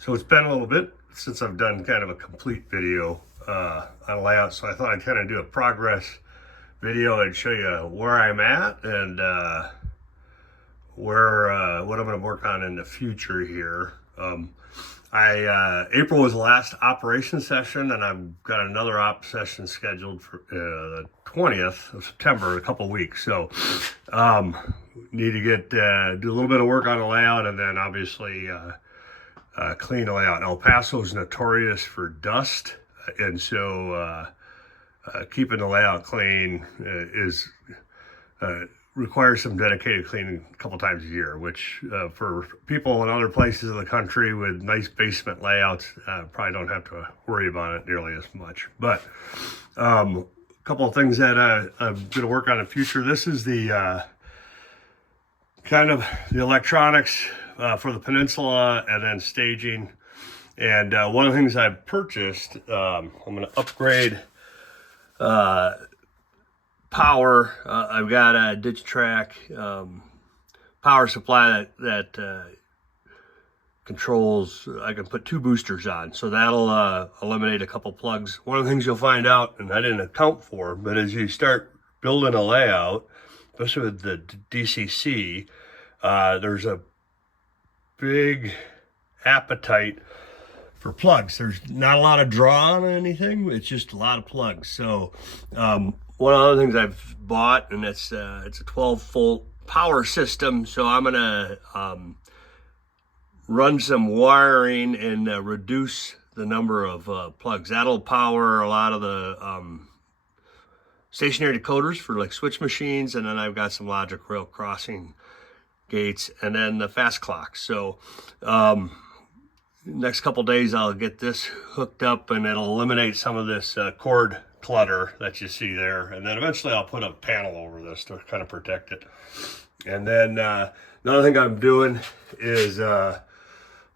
So it's been a little bit since I've done kind of a complete video on layout, so I thought I'd kind of do a progress video and show you where I'm at and what I'm going to work on in the future here. April was the last operation session, and I've got another op session scheduled for the 20th of September, a couple weeks. So need to get do a little bit of work on the layout, and then obviously clean the layout. El Paso is notorious for dust, and so keeping the layout clean requires some dedicated cleaning a couple times a year, which for people in other places of the country with nice basement layouts probably don't have to worry about it nearly as much. But a couple of things that I'm going to work on in the future. This is the kind of the electronics for the peninsula and then staging. And one of the things I've purchased, I'm going to upgrade power. I've got a ditch track power supply that controls. I can put 2 boosters on, so that'll eliminate a couple plugs. One of the things you'll find out, and I didn't account for, but as you start building a layout, especially with the DCC, there's a big appetite for plugs. There's not a lot of draw on anything, it's just a lot of plugs. So one of the other things I've bought, and it's a 12-volt power system, so I'm gonna run some wiring and reduce the number of plugs. That'll power a lot of the stationary decoders for like switch machines, and then I've got some logic rail crossing gates, and then the fast clocks. So next couple days I'll get this hooked up, and it'll eliminate some of this cord clutter that you see there, and then eventually I'll put a panel over this to kind of protect it. And then another thing I'm doing is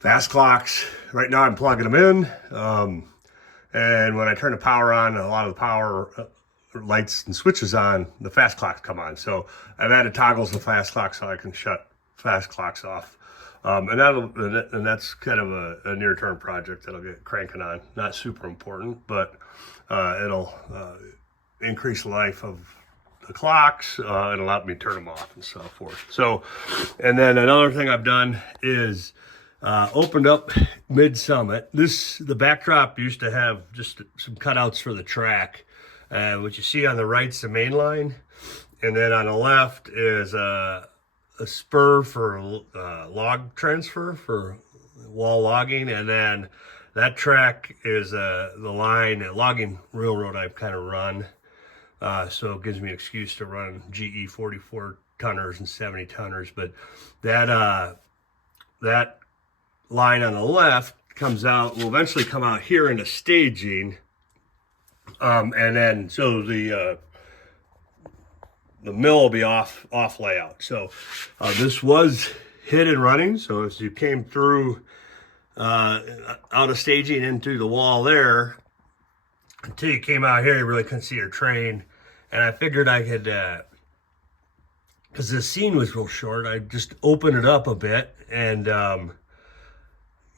fast clocks. Right now I'm plugging them in, and when I turn the power on, a lot of the power lights and switches on, the fast clocks come on. So I've added toggles to fast clocks so I can shut fast clocks off. And that's kind of a near-term project that I'll get cranking on. Not super important, but it'll increase the life of the clocks and allow me to turn them off and so forth. So, and then another thing I've done is opened up Midsummit. The backdrop used to have just some cutouts for the track. What you see on the right's the main line, and then on the left is a spur for log transfer for wall logging, and then that track is the line logging railroad I've kind of run, so it gives me an excuse to run GE 44 tonners and 70 tonners. But that that line on the left comes out, will eventually come out here into staging, and then so the mill will be off layout. So this was hit and running. So as you came through out of staging into the wall there, until you came out here, you really couldn't see your train. And I figured I could, because the scene was real short, I just opened it up a bit, and now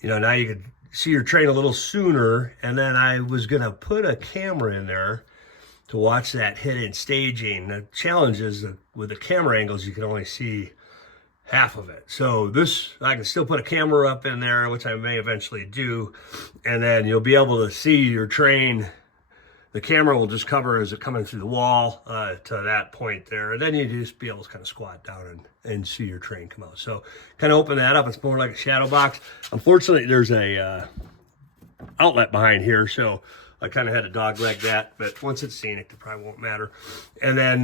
you could see your train a little sooner. And then I was gonna put a camera in there to watch that hit in staging. The challenge is that with the camera angles, you can only see half of it. So this, I can still put a camera up in there, which I may eventually do, and then you'll be able to see your train. The camera will just cover as it coming through the wall to that point there, and then you just be able to kind of squat down and see your train come out. So kind of open that up. It's more like a shadow box. Unfortunately, there's a outlet behind here, so I kind of had to dogleg that, but once it's scenic, it probably won't matter. And then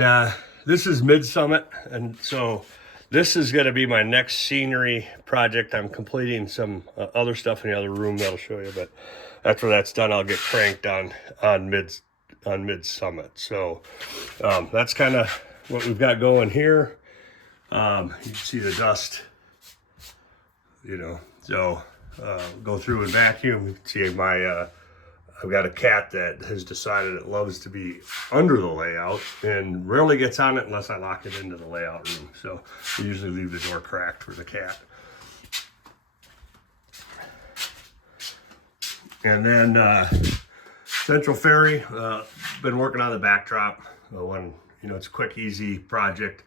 this is Midsummit, and so this is going to be my next scenery project. I'm completing some other stuff in the other room that I'll show you, but after that's done, I'll get cranked on Midsummit. So that's kind of what we've got going here. You can see the dust, so go through and vacuum. You can see my I've got a cat that has decided it loves to be under the layout and rarely gets on it unless I lock it into the layout room. So I usually leave the door cracked for the cat. And then Central Ferry, been working on the backdrop. When, you know, it's a quick, easy project.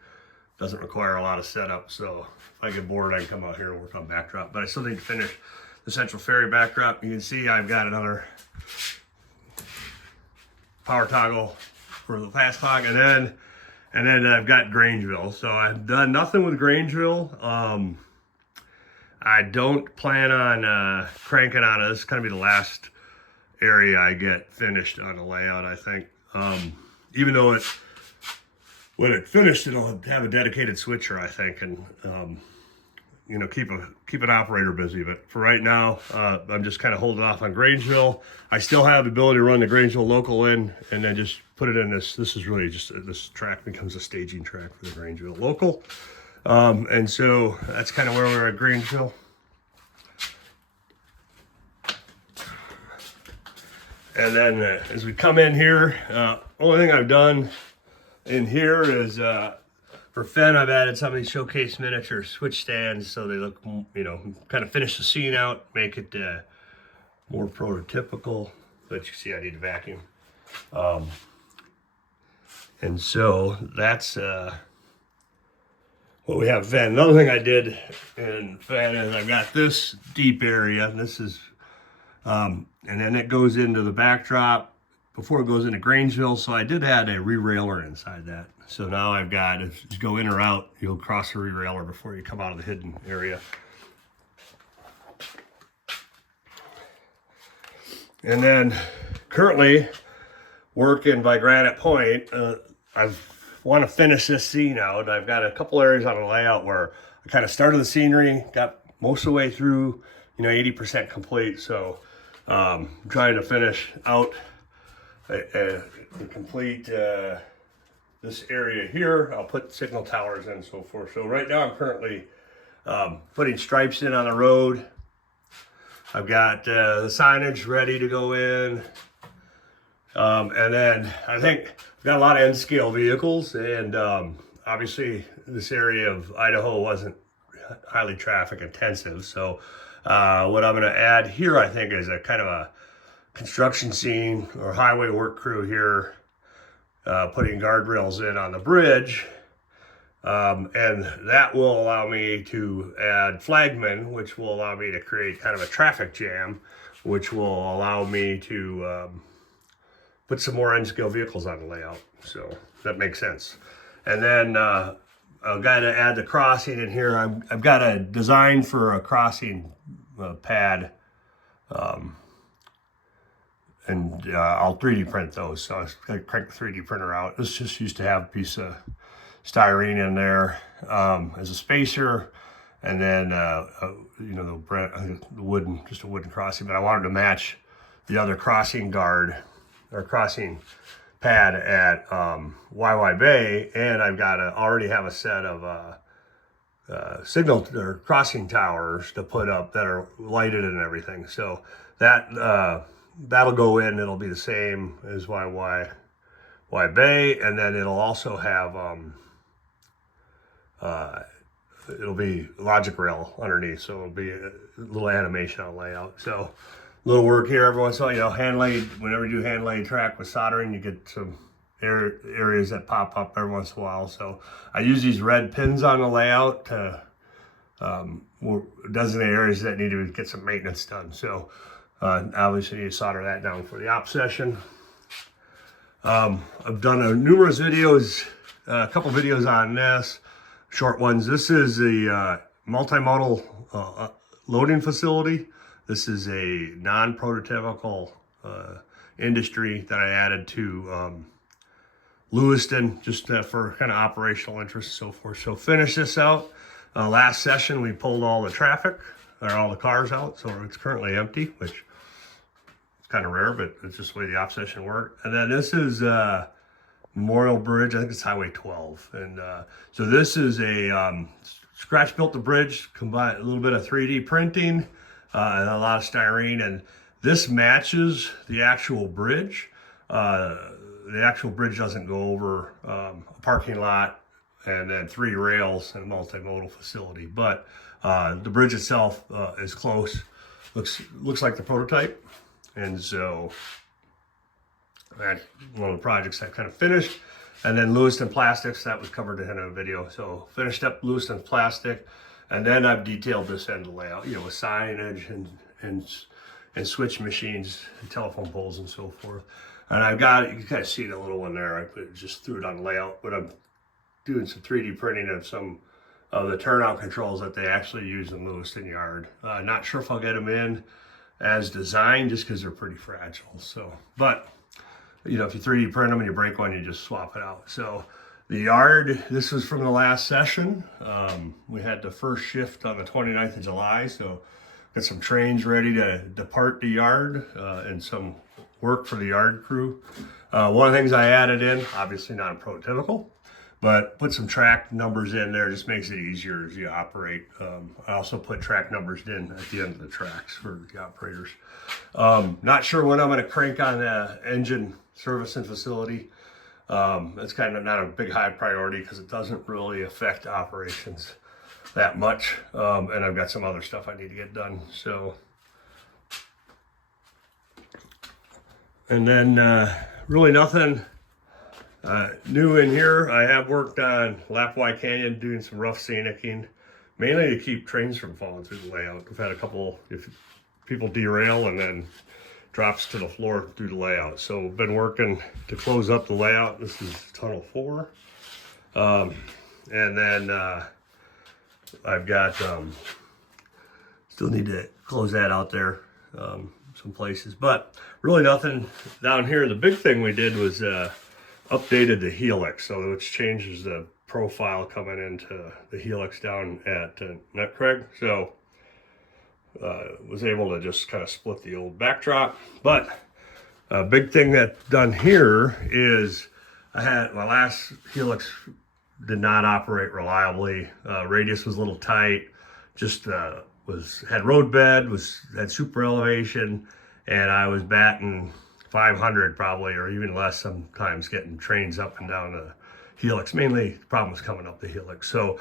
Doesn't require a lot of setup. So if I get bored, I can come out here and work on backdrop. But I still need to finish the Central Ferry backdrop. You can see I've got another power toggle for the fast clock, and then I've got Grangeville. So I've done nothing with Grangeville. I don't plan on cranking on it. This is going to be the last area I get finished on the layout, I think. Even though when it's finished, it'll have a dedicated switcher, I think, and you know, keep an operator busy. But for right now, I'm just kind of holding off on Grangeville. I still have the ability to run the Grangeville local in, and then just put it in this. This is really just, this track becomes a staging track for the Grangeville local. And so that's kind of where we're at Grangeville. And then as we come in here, only thing I've done in here is for Fenn, I've added some of these showcase miniature switch stands so they look, you know, kind of finish the scene out, make it more prototypical. But you see I need to vacuum. And so that's what we have Fenn. Another thing I did in Fenn is I've got this deep area, and this is, and then it goes into the backdrop before it goes into Grangeville. So I did add a re-railer inside that. So now I've got, if you go in or out, you'll cross the re-railer before you come out of the hidden area. And then currently working by Granite Point, I want to finish this scene out. I've got a couple areas on the layout where I kind of started the scenery, got most of the way through, you know, 80% complete. So I'm trying to finish out and complete this area here. I'll put signal towers in and so forth. So right now I'm currently putting stripes in on the road. I've got the signage ready to go in. And then I think I've got a lot of N-scale vehicles, and obviously this area of Idaho wasn't highly traffic intensive. So what I'm going to add here, I think, is a kind of a construction scene or highway work crew here, putting guardrails in on the bridge. And that will allow me to add flagmen, which will allow me to create kind of a traffic jam, which will allow me to put some more N-scale vehicles on the layout. So that makes sense. And then I've got to add the crossing in here. I've got a design for a crossing pad, and I'll 3D print those. So I was going to crank the 3D printer out. This just used to have a piece of styrene in there as a spacer, and then you know, the wooden, just a wooden crossing. But I wanted to match the other crossing guard or crossing pad at YY Bay, and I've got to already have a set of signal or crossing towers to put up that are lighted and everything. So that that'll go in. It'll be the same as YY Bay, and then it'll also have it'll be logic rail underneath, so it'll be a little animation on layout. So little work here every once in a while, you know, hand laid. Whenever you do hand laid track with soldering, you get some areas that pop up every once in a while. So I use these red pins on the layout to designate areas that need to get some maintenance done. So obviously you solder that down for the op session. I've done numerous videos, a couple videos on this, short ones. This is a multimodal loading facility. This is a non-prototypical industry that I added to Lewiston, just for kind of operational interest and so forth. So finish this out. Last session, we pulled all the traffic, or all the cars out, so it's currently empty, which is kind of rare, but it's just the way the op session worked. And then this is Memorial Bridge. I think it's Highway 12. And so this is a scratch built the bridge, combined a little bit of 3D printing, and a lot of styrene, and this matches the actual bridge. The actual bridge doesn't go over a parking lot and then 3 rails in a multimodal facility, but the bridge itself is close. Looks like the prototype, And so that's one of the projects I kind of finished. And then Lewiston Plastics, that was covered in a video. So finished up Lewiston Plastic, and then I've detailed this end of the layout, with signage and switch machines and telephone poles and so forth. And I've got, you can kind of see the little one there. I just threw it on layout, but I'm doing some 3D printing of some of the turnout controls that they actually use in Lewiston Yard. Not sure if I'll get them in as designed, just because they're pretty fragile. So, but if you 3D print them and you break one, you just swap it out. So the yard, this was from the last session. We had the first shift on the 29th of July. So got some trains ready to depart the yard and some work for the yard crew. One of the things I added in, obviously not prototypical, but put some track numbers in there. Just makes it easier as you operate. I also put track numbers in at the end of the tracks for the operators. Not sure when I'm going to crank on the engine service and facility. That's kind of not a big high priority because it doesn't really affect operations that much. And I've got some other stuff I need to get done. So, and then really nothing new in here. I have worked on Lapwai Canyon, doing some rough scenicking, mainly to keep trains from falling through the layout. We've had a couple, if people derail and then drops to the floor through the layout. So we've been working to close up the layout. This is tunnel 4. And then I've got, still need to close that out there, some places, but really nothing down here. The big thing we did was updated the Helix, so which changes the profile coming into the Helix down at Nutcraig. So was able to just kind of split the old backdrop. But a big thing that's done here is I had my last Helix did not operate reliably. Radius was a little tight, just had roadbed, had super elevation, and I was batting 500 probably, or even less sometimes, getting trains up and down the Helix. Mainly the problem was coming up the Helix. So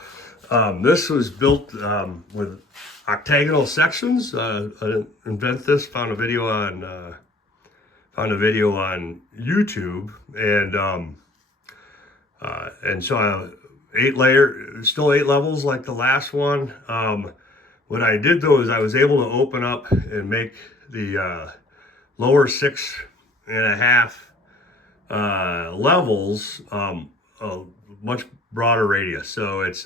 this was built with octagonal sections. I invent this, found a video on YouTube, and so 8 layer, still 8 levels like the last one. What I did though is I was able to open up and make the lower 6.5 levels a much broader radius. So it's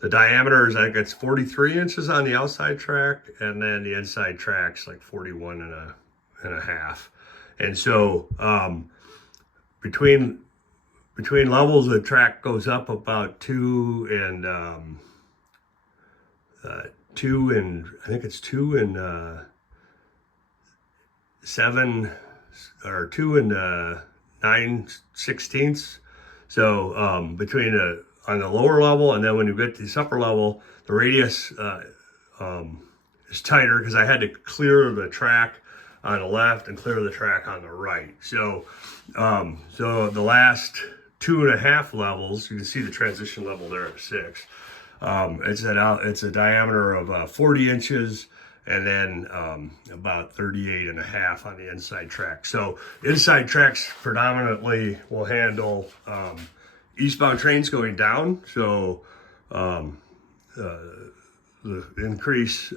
the diameter is, I think it's 43 inches on the outside track, and then the inside track's like 41.5. And so between levels, the track goes up about 2 and I think it's 2 and 7 or 2 and 9/16. So between on the lower level, and then when you get to this upper level, the radius is tighter because I had to clear the track on the left and clear the track on the right. So so the last 2.5 levels, you can see the transition level there at 6. It's a diameter of 40 inches, and then about 38.5 on the inside track. So inside tracks predominantly will handle eastbound trains going down. So the increase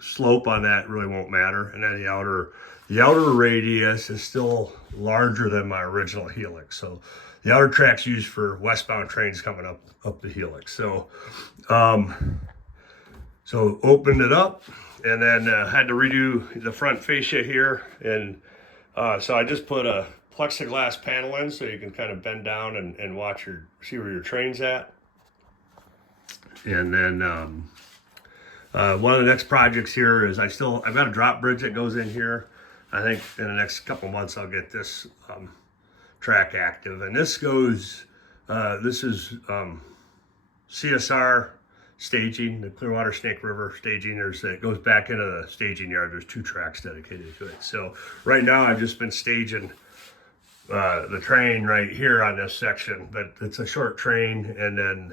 slope on that really won't matter. And then the outer radius is still larger than my original Helix. So the outer track's used for westbound trains coming up the Helix. So so opened it up, and then had to redo the front fascia here. And so I just put a plexiglass panel in so you can kind of bend down and watch see where your train's at. And then one of the next projects here is I've got a drop bridge that goes in here. I think in the next couple months I'll get this track active. And this goes, this is CSR staging, the Clearwater Snake River staging. It goes back into the staging yard. There's 2 tracks dedicated to it. So right now I've just been staging the train right here on this section, but it's a short train, and then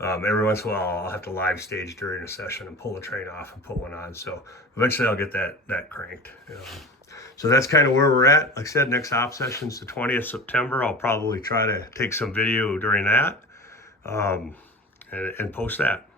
Every once in a while, I'll have to live stage during a session and pull the train off and put one on. So eventually I'll get that cranked. So that's kind of where we're at. Like I said, next op session's the 20th September. I'll probably try to take some video during that and post that.